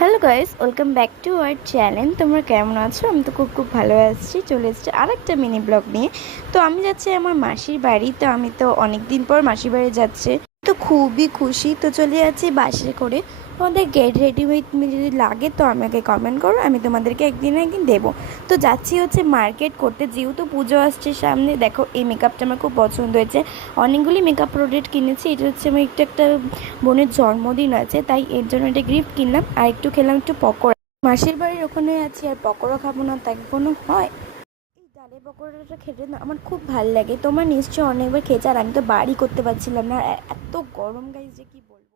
Hello guys, welcome back to our channel. তোমরা কেমন আছো? আমি তো খুব ভালো আছি। চলে এসেছি আরেকটা মিনি ব্লগ নিয়ে। তো আমি যাচ্ছি আমার মাসির বাড়ি। তো আমি তো অনেক দিন পর মাসির বাড়ি যাচ্ছি, তো খুবই খুশি। তো চলে যাচ্ছি বাসে করে। তোমাদের গেট রেডি হয়ে যদি লাগে তো আমাকে কমেন্ট করো, আমি তোমাদেরকে একদিন না একদিন দেবো। তো যাচ্ছি হচ্ছে মার্কেট করতে, যেহেতু পুজো আসছে সামনে। দেখো, এই মেকআপটা আমার খুব পছন্দ হয়েছে। অনেকগুলি মেকআপ প্রোডাক্ট কিনেছি। এটা হচ্ছে আমার একটা বোনের জন্মদিন আছে, তাই এর জন্য একটা গিফট কিনলাম। আর একটু খেলাম একটু পকোড়া। মাসির বাড়ির ওখানে আছি আর পকোড়া খাবো না তাই কোনো হয়? এই ডালের পকোড়াটা খেতে না আমার খুব ভালো লাগে। তোমার নিশ্চয়ই অনেকবার খেয়েছে, আর আমি তো বাড়ি করতে পারছিলাম না, আর এত গরম গাইস যে কি বলবো।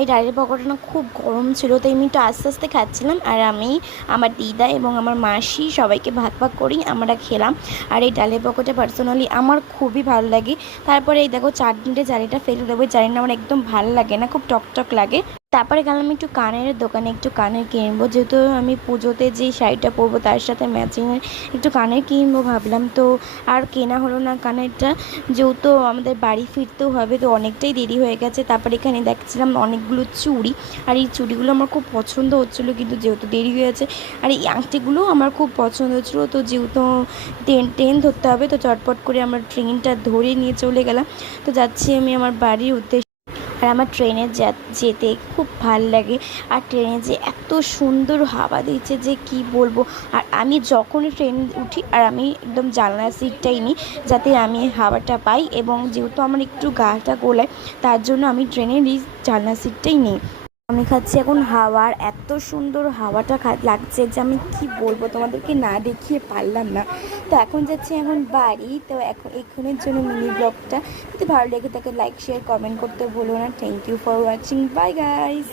এই ডালের পকোড়াটা না খুব গরম ছিল, তাই আমি একটু আস্তে আস্তে খাচ্ছিলাম। আর আমি, আমার দিদা এবং আমার মাসি সবাইকে ভাগ ভাগ করেই আমরা খেলাম। আর এই ডালের পকোড়াটা পার্সোনালি আমার খুবই ভালো লাগে। তারপরে এই দেখো, চাটনিটা জালিটা ফেলে দেবো। জালিটা আমার একদম ভালো লাগে না, খুব টক টক লাগে। তারপরে গেলাম একটু কানের দোকানে, একটু কানের কিনবো, যেহেতু আমি পুজোতে যে শাড়িটা পরবো তার সাথে ম্যাচিং একটু কানের কিনবো ভাবলাম। তো আর কেনা হলো না কানেরটা, যেহেতু আমাদের বাড়ি ফিরতেও হবে, তো অনেকটাই দেরি হয়ে গেছে। তারপরে এখানে দেখছিলাম অনেকগুলো চুড়ি, আর এই চুড়িগুলো আমার খুব পছন্দ হচ্ছিলো, কিন্তু যেহেতু দেরি হয়ে গেছে। আর এই আংটিগুলোও আমার খুব পছন্দ হচ্ছিলো, তো যেহেতু ট্রেন ধরতে হবে, তো চটপট করে আমরা ট্রেনটা ধরে নিয়ে চলে গেলাম। তো যাচ্ছি আমি আমার বাড়ির উদ্দেশ্যে। আর আমার ট্রেনে যেতে খুব ভাল লাগে। আর ট্রেনে যে এত সুন্দর হাওয়া দিচ্ছে যে কি বলবো। আর আমি যখনই ট্রেন উঠি, আর আমি একদম জানলার সিটটাই নিই, যাতে আমি হাওয়াটা পাই। এবং যেহেতু আমার একটু গাটা গোলায়, তার জন্য আমি ট্রেনের এই জানলার সিটটাই নিই। আমি খাচ্ছি এখন হাওয়ার, এত সুন্দর হাওয়াটা লাগছে যে আমি কি বলবো, তোমাদেরকে না দেখিয়ে পারলাম না। তো এখন যাচ্ছি এখন বাড়ি। তো এখন এক্ষুনির জন্য মিনি ব্লগটা যদি ভালো লেগে থাকে, লাইক শেয়ার কমেন্ট করতে ভুলো না। Thank you for watching, bye guys.